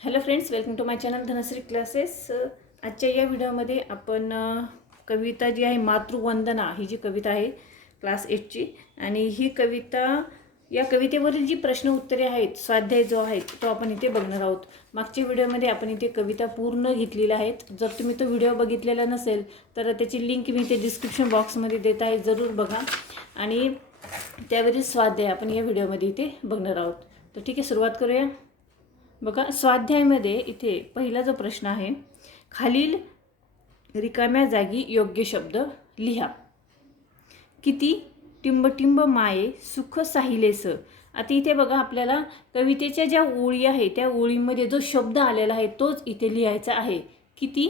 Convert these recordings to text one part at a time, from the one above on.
Hello friends, welcome to my channel Dhanashree classes. आजच्या या व्हिडिओमध्ये आपण कविता जी आहे मातृवंदना ही जी कविता आहे क्लास 8ची, आणि ही कविता या कवितेवरील जी प्रश्न उत्तरे आहेत, स्वाध्याय जो आहे तो आपण इथे बघणार आहोत. मागच्या व्हिडिओमध्ये आपण इथे कविता पूर्ण घेतलेल्या आहेत. जर तुम्ही तो व्हिडिओ बघितलेला नसेल तर त्याची लिंक मी इथे डिस्क्रिप्शन बॉक्समध्ये देत आहे, जरूर बघा. आणि त्यावरील स्वाध्याय आपण या व्हिडिओमध्ये इथे बघणार आहोत. तर ठीक आहे, सुरुवात करूया. बघा, स्वाध्यायामध्ये इथे पहिला जो प्रश्न आहे, खालील रिकाम्या जागी योग्य शब्द लिहा. किती टिंबटिंब माये सुख साहिलेस. आता इथे बघा, आपल्याला कवितेच्या ज्या ओळी आहे त्या ओळीमध्ये जो शब्द आलेला आहे तोच इथे लिहायचा आहे. किती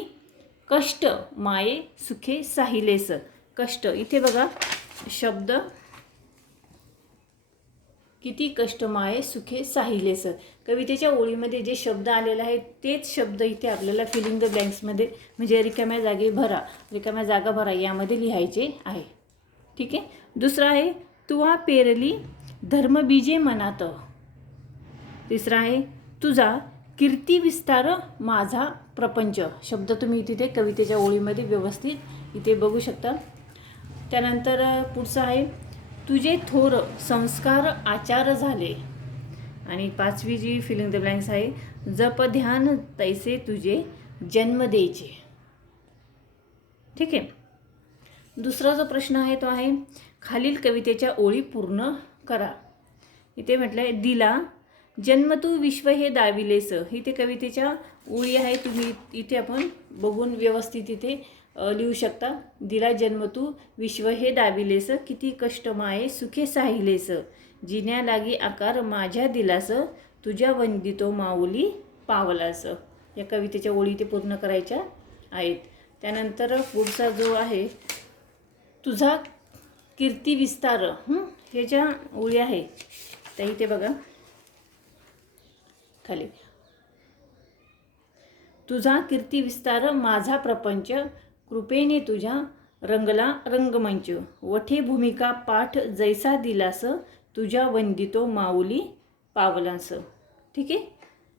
कष्ट माये सुखे साहिलेस. कष्ट, इथे बघा शब्द किती कष्ट माये सुखे साहिलेस. कवितेच्या ओळीमध्ये जे शब्द आलेले आहेत तेच शब्द इथे आपल्याला फिलिंग द ब्लँक्समध्ये म्हणजे रिकाम्या जागी भरा, रिकाम्या जागा भरा यामध्ये लिहायचे आहे. ठीक आहे. दुसरा आहे, तुवा पेरली धर्मबीजे मनात. तिसरा आहे, तुझा कीर्ती विस्तार माझा प्रपंच. शब्द तुम्ही तिथे कवितेच्या ओळीमध्ये व्यवस्थित इथे बघू शकता. त्यानंतर पुढचा आहे, तुझे थोर संस्कार आचार झाले. आणि पाचवी जी फिलिंग द ब्लँक्स आहे, जप ध्यान तैसे तुझे जन्म द्यायचे. ठीक आहे. दुसरा जो प्रश्न आहे तो आहे, खालील कवितेच्या ओळी पूर्ण करा. इथे म्हटलं आहे, दिला जन्म तू विश्व हे दाविलेस. इथे कवितेच्या ओळी आहे, तुम्ही इथे आपण बघून व्यवस्थित इथे लिहू शकता. दिला जन्म तू विश्व हे दाविलेस, किती कष्ट माये सुखे साहिलेस. जिन्या लागी आकार माझ्या दिलास, तुझ्या वंदितो माऊली पावलास. या कवितेच्या ओळी ते पूर्ण करायच्या आहेत. त्यानंतर पुढचा जो आहे, तुझा कीर्ती विस्तार. हे ज्या ओळी आहे त्या इथे बघा खाली, तुझा कीर्ती विस्तार माझा प्रपंच, कृपेने तुझ्या रंगला रंगमंच. वठे भूमिका पाठ जैसा दिलास, तुझ्या वंदितो माऊली पावलास. ठीक आहे.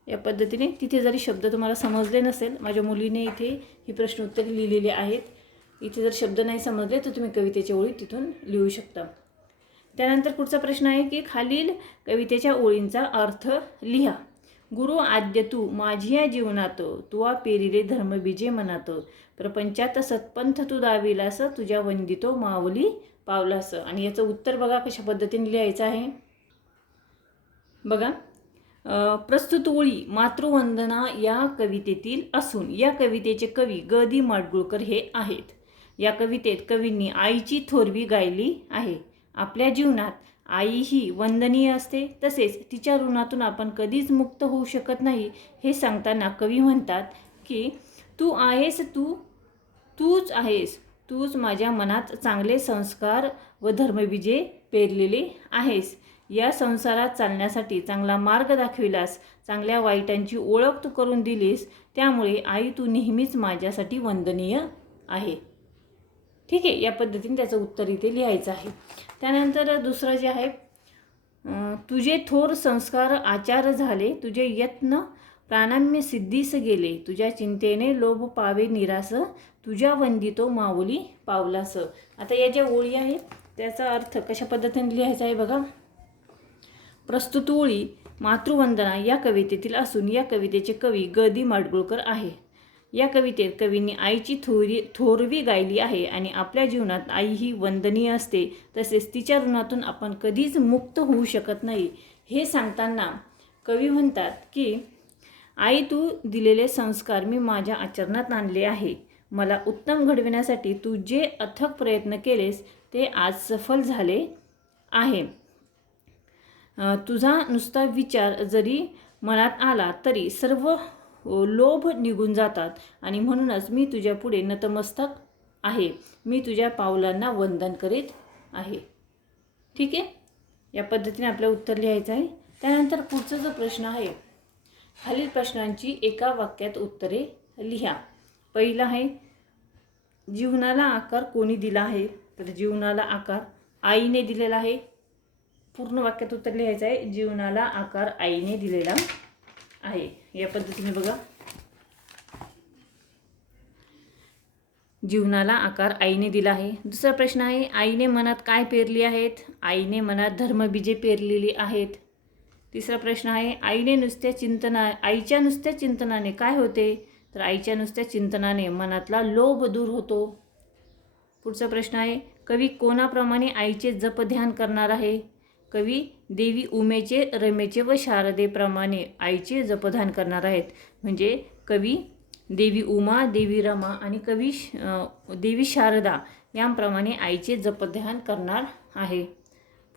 या पद्धतीने तिथे जरी शब्द तुम्हाला समजले नसेल, माझ्या मुलीने इथे ही प्रश्न उत्तरे लिहिलेली आहेत. इथे जर शब्द नाही समजले तर तुम्ही कवितेच्या ओळी तिथून लिहू शकता. त्यानंतर पुढचा प्रश्न आहे की खालील कवितेच्या ओळींचा अर्थ लिहा. गुरु आद्य तू माझिया जीवनात, तुवा पेरिले धर्मबीजे मनात. प्रपंचात सत्पंथ तू दाविलास, तुझ्या वंदितो माऊली पावलास. आणि याचं उत्तर बघा कशा पद्धतीने लिहायचं आहे. बघा, प्रस्तुत ओळी मातृवंदना या कवितेतील असून या कवितेचे कवी ग दि माडगुळकर हे आहेत. या कवितेत कवींनी आईची थोरवी गायली आहे. आपल्या जीवनात आई ही वंदनीय असते, तसेच तिच्या ऋणातून आपण कधीच मुक्त होऊ शकत नाही हे सांगताना कवी म्हणतात की तू आहेस, तूच आहेस, तूच माझ्या मनात चांगले संस्कार व धर्मबीजे पेरलेले आहेस. या संसारात चालण्यासाठी चांगला मार्ग दाखविलास, चांगल्या वाईटांची ओळख तू करून दिलीस, त्यामुळे आई तू नेहमीच माझ्यासाठी वंदनीय आहे. ठीक आहे. या पद्धतीने त्याचं उत्तर इथे लिहायचं आहे. त्यानंतर दुसरं जे आहे, तुझे थोर संस्कार आचार झाले, तुझे यत्न प्राणाम्य सिद्धीस गेले. तुझ्या चिंतेने लोभ पावे निरास, तुझ्या वंदितो माऊली पावलास. आता या ज्या ओळी आहेत त्याचा अर्थ कशा पद्धतीने लिहायचा आहे बघा. प्रस्तुत ओळी मातृवंदना या कवितेतील असून या कवितेचे कवी ग दि माडगुळकर आहे. या कवितेत कवींनी आईची थोरवी गायली आहे आणि आपल्या जीवनात आई ही वंदनीय असते, तसेच तिच्या ऋणातून आपण कधीच मुक्त होऊ शकत नाही हे सांगताना कवी म्हणतात की आई तू दिलेले संस्कार मी माझ्या आचरणात आणले आहे. मला उत्तम घडविण्यासाठी तू जे अथक प्रयत्न केलेस ते आज सफल झाले आहे. तुझा नुसता विचार जरी मनात आला तरी सर्व लोभ निघून जातात आणि म्हणूनच मी तुझ्या पुढे नतमस्तक आहे. मी तुझ्या पावलांना वंदन करीत आहे. ठीक आहे. या पद्धतीने आपलं उत्तर लिहायचं आहे. त्यानंतर पुढचा जो प्रश्न आहे, खालील प्रश्नांची एका वाक्यात उत्तरे लिहा. पहिला आहे, जीवनाला आकार कोणी दिला आहे? तर जीवनाला आकार आईने दिलेला आहे. पूर्ण वाक्यात उत्तर लिहायचं आहे, जीवनाला आकार आईने दिलेला आहे. या पद्धतीने बघा, जीवनाला आकार आईने दिला आहे. दुसरा प्रश्न आहे, आईने मनात काय पेरली आहेत? आईने मनात धर्मबीजे पेरलेली आहेत. तिसरा प्रश्न आहे, आईच्या नुसत्या चिंतनाने काय होते? तर आईच्या नुसत्या चिंतनाने मनातला लोभ दूर होतो. पुढचा प्रश्न आहे, कवी कोणाप्रमाणे आईचे जपध्यान करणार आहे? कवी देवी उमेचे, रमेचे व शारदेप्रमाणे आईचे जपध्यान करणार आहेत. म्हणजे कवी देवी उमा, देवी रमा आणि देवी शारदा यांप्रमाणे आईचे जपध्यान करणार आहे.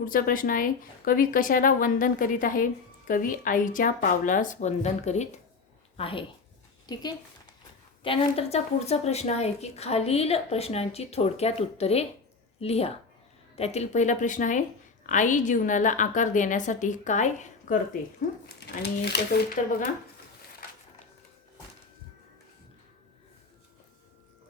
पुढचा प्रश्न आहे, कवी कशाला वंदन करीत आहे? कवी आईच्या पावलास वंदन करीत आहे. ठीक आहे. त्यानंतरचा पुढचा प्रश्न आहे की खालील प्रश्नांची थोडक्यात उत्तरे लिहा. त्यातील पहिला प्रश्न आहे, आई जीवनाला आकार देण्यासाठी काय करते? आणि त्याचं उत्तर बघा,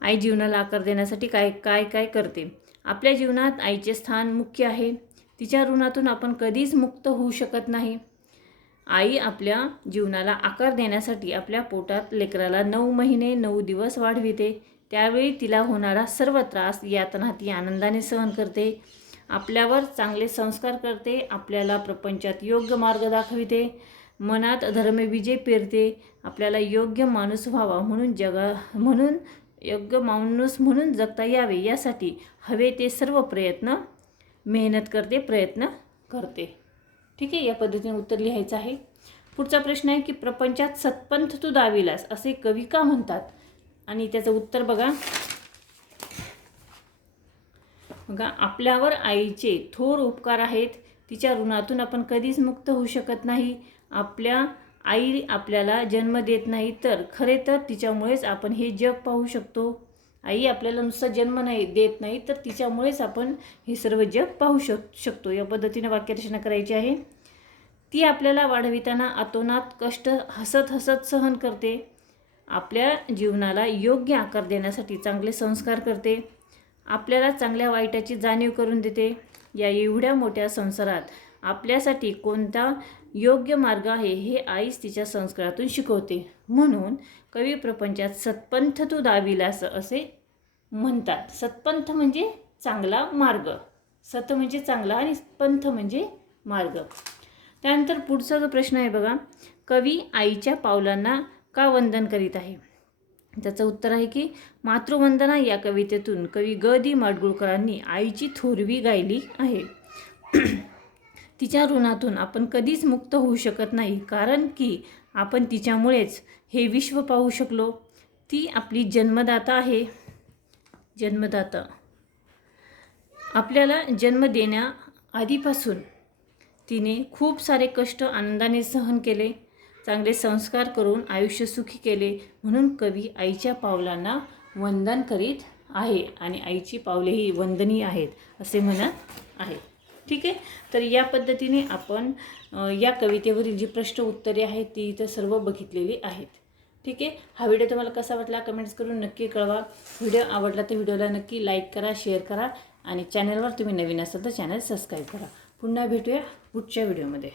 आई जीवनाला आकार देण्यासाठी काय काय काय करते? आपल्या जीवनात आईचे स्थान मुख्य आहे. तिच्या ऋणातून आपण कधीच मुक्त होऊ शकत नाही. आई आपल्या जीवनाला आकार देण्यासाठी आपल्या पोटात लेकराला 9 महिने 9 दिवस वाढविते. त्यावेळी तिला होणारा सर्व त्रास, यातना ती आनंदाने सहन करते. आपल्यावर चांगले संस्कार करते. आपल्याला प्रपंचात योग्य मार्ग दाखविते. मनात धर्मबीजे पेरते. आपल्याला योग्य माणूस व्हावा म्हणून योग्य माणूस म्हणून जगता यावे यासाठी हवे ते सर्व मेहनत करते, प्रयत्न करते. ठीक आहे. या पद्धतीने उत्तर लिहायचं आहे. पुढचा प्रश्न आहे की प्रपंचात सत्पंथ तू दाविलास असे कवी का म्हणतात? आणि त्याचं उत्तर बघा, आपल्यावर आईचे थोर उपकार आहेत. तिच्या ऋणातून आपण कधीच मुक्त होऊ शकत नाही. आई आपल्याला जन्म देत नाही, तर खरे तर तिच्यामुळेच आपण हे जग पाहू शकतो. आई आपल्याला नुसता जन्म देत नाही, तर तिच्यामुळेच आपण हे सर्व जग पाहू शकतो. या पद्धतीने वाक्यरचना करायची आहे. ती आपल्याला वाढविताना अतोनात कष्ट हसत हसत सहन करते. आपल्या जीवनाला योग्य आकार देण्यासाठी चांगले संस्कार करते. आपल्याला चांगल्या वाईटाची जाणीव करून देते. या एवढ्या मोठ्या संसारात आपल्यासाठी कोणता योग्य मार्ग आहे हे आईच तिच्या संस्कारातून शिकवते. म्हणून कवी प्रपंचात सत्पंथ तू दाविलास असे म्हणतात. सत्पंथ म्हणजे चांगला मार्ग. सत म्हणजे चांगला आणि पंथ म्हणजे मार्ग. त्यानंतर पुढचा जो प्रश्न आहे बघा, कवी आईच्या पावलांना का वंदन करीत आहे? त्याचं उत्तर आहे की मातृवंदना या कवितेतून कवी ग दि माडगुळकरांनी आईची थोरवी गायली आहे. तिच्या ऋणातून आपण कधीच मुक्त होऊ शकत नाही, कारण की आपण तिच्यामुळेच हे विश्व पाहू शकलो. ती आपली जन्मदाता आहे. जन्मदाता आपल्याला जन्म देण्याआधीपासून तिने खूप सारे कष्ट आनंदाने सहन केले. चांगले संस्कार करून आयुष्य सुखी केले. म्हणून कवी आईच्या पावलांना वंदन करीत आहे आणि आईची पावलेही वंदनीय आहेत असे म्हणत आहे. ठीक आहे. तर या पद्धतीने आपण या कवितेवरील जी प्रश्न उत्तरे आहेत ती इथं सर्व बघितलेली आहेत. ठीक आहे. हा व्हिडिओ तुम्हाला कसा वाटला कमेंट्स करून नक्की कळवा. व्हिडिओ आवडला तर व्हिडिओला नक्की लाईक करा, शेअर करा आणि चॅनलवर तुम्ही नवीन असाल तर चॅनल सबस्क्राईब करा. पुन्हा भेटूया पुढच्या व्हिडिओमध्ये.